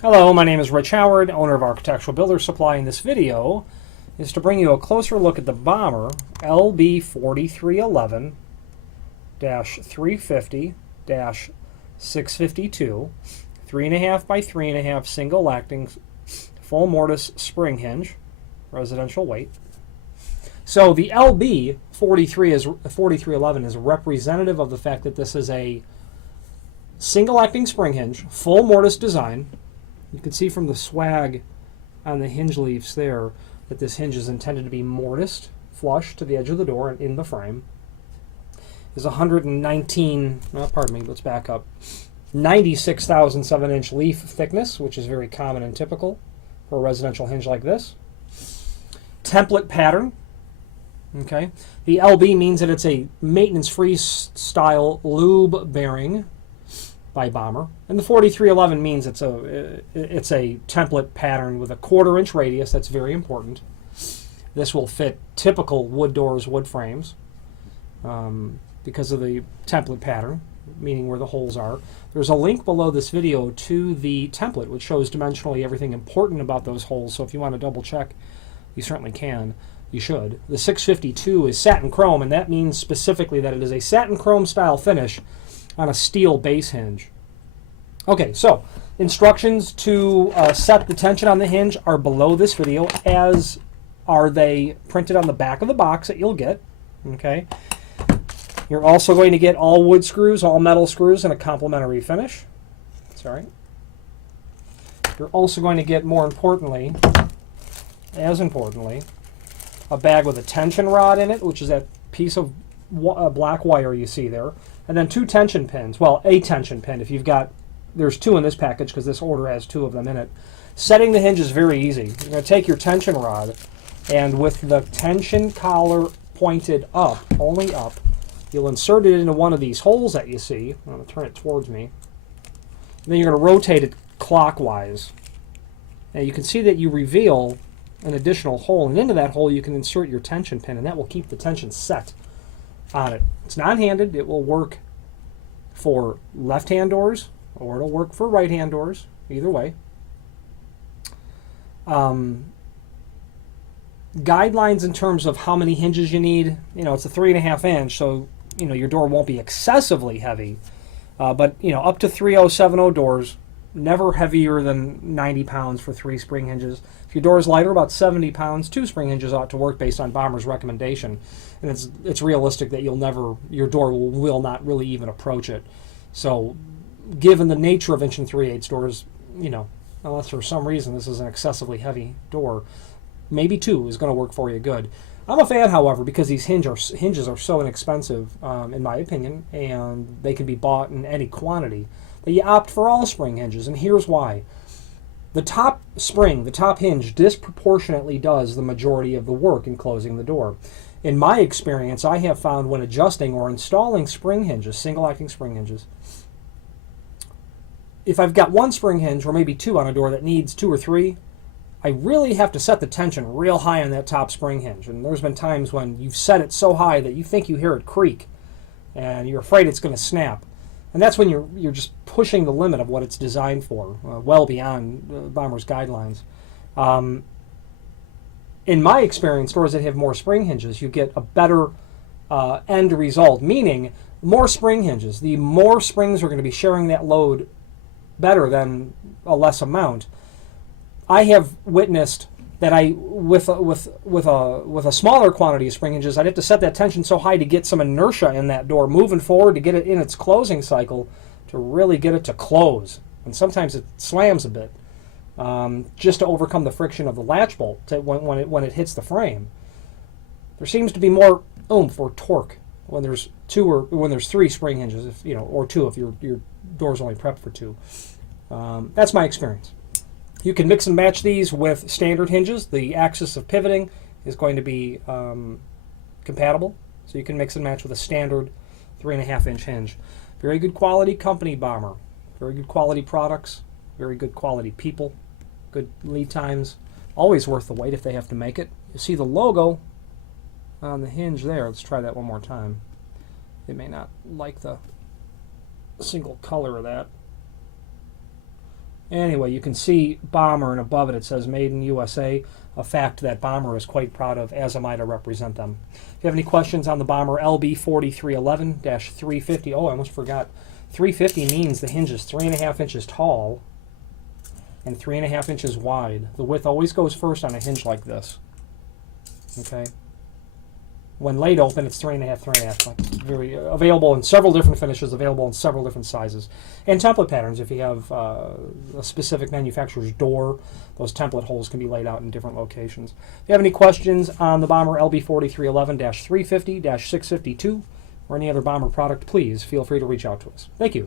Hello, my name is Rich Howard, owner of Architectural Builder Supply, and this video is to bring you a closer look at the Bommer LB4311-350-652 3.5x3.5 single acting full mortise spring hinge, residential weight. So the LB4311 is representative of the fact that this is a single acting spring hinge, full mortise design. You can see from the swag on the hinge leaves there that this hinge is intended to be mortised flush to the edge of the door and in the frame. Is 119, pardon me, let's back up, 96,000 7-inch leaf thickness, which is very common and typical for a residential hinge like this. Template pattern. Okay, the LB means that it's a maintenance-free style lube bearing by Bommer, and the 4311 means it's a template pattern with a 1/4 inch radius. That's very important. This will fit typical wood doors, wood frames, because of the template pattern, meaning where the holes are. There's a link below this video to the template, which shows dimensionally everything important about those holes. So if you want to double check, you certainly can. You should. The 652 is satin chrome, and that means specifically that it is a satin chrome style finish on a steel base hinge. Okay, so instructions to set the tension on the hinge are below this video, as are they printed on the back of the box that you'll get. Okay, you're also going to get all wood screws, all metal screws, and a complementary finish. Sorry. You're also going to get, more importantly, as importantly, a bag with a tension rod in it, which is that piece of black wire you see there. And then 2 tension pins. Well, a tension pin. If you've got, there's 2 in this package because this order has 2 of them in it. Setting the hinge is very easy. You're going to take your tension rod, and with the tension collar pointed up, only up, you'll insert it into one of these holes that you see. I'm going to turn it towards me. And then you're going to rotate it clockwise. And you can see that you reveal an additional hole, and into that hole you can insert your tension pin, and that will keep the tension set on it. It's non-handed. It will work for left-hand doors, or it'll work for right-hand doors, either way. Guidelines in terms of how many hinges you need. You know, it's a 3.5 inch, so you know your door won't be excessively heavy, but you know, up to 3070 doors, never heavier than 90 pounds for 3 spring hinges. If your door is lighter, about 70 pounds, 2 spring hinges ought to work based on Bommer's recommendation. And it's realistic that your door will not really even approach it. So given the nature of 1 3/8 doors, you know, unless for some reason this is an excessively heavy door, maybe 2 is going to work for you good. I'm a fan, however, because these hinges are so inexpensive, in my opinion, and they can be bought in any quantity, that you opt for all spring hinges, and here's why. The top spring, the top hinge, disproportionately does the majority of the work in closing the door. In my experience, I have found when adjusting or installing spring hinges, single-acting spring hinges, if I've got 1 spring hinge, or maybe 2 on a door that needs 2 or 3, I really have to set the tension real high on that top spring hinge. And there's been times when you've set it so high that you think you hear it creak, and you're afraid it's going to snap. And that's when you're just pushing the limit of what it's designed for, well beyond Bommer's guidelines. In my experience, doors that have more spring hinges, you get a better end result, meaning more spring hinges. The more springs are going to be sharing that load better than a less amount. I have witnessed that with a smaller quantity of spring hinges, I'd have to set that tension so high to get some inertia in that door moving forward to get it in its closing cycle to really get it to close. And sometimes it slams a bit, just to overcome the friction of the latch bolt when it hits the frame. There seems to be more oomph or torque when there's 3 spring hinges, or 2 if your door's only prepped for 2. That's my experience. You can mix and match these with standard hinges. The axis of pivoting is going to be compatible, so you can mix and match with a standard 3.5 inch hinge. Very good quality company, Bommer. Very good quality products, very good quality people, good lead times. Always worth the wait if they have to make it. You see the logo on the hinge there. Let's try that one more time. They may not like the single color of that. Anyway, you can see Bommer, and above it it says Made in USA, a fact that Bommer is quite proud of, as am I to represent them. If you have any questions on the Bommer LB4311-350, oh, I almost forgot. 350 means the hinge is 3.5 inches tall and 3.5 inches wide. The width always goes first on a hinge like this. Okay. When laid open, it's 3.5, 3.5. Like very available in several different finishes, available in several different sizes. And template patterns, if you have a specific manufacturer's door, those template holes can be laid out in different locations. If you have any questions on the Bommer LB4311-350-652 or any other Bommer product, please feel free to reach out to us. Thank you.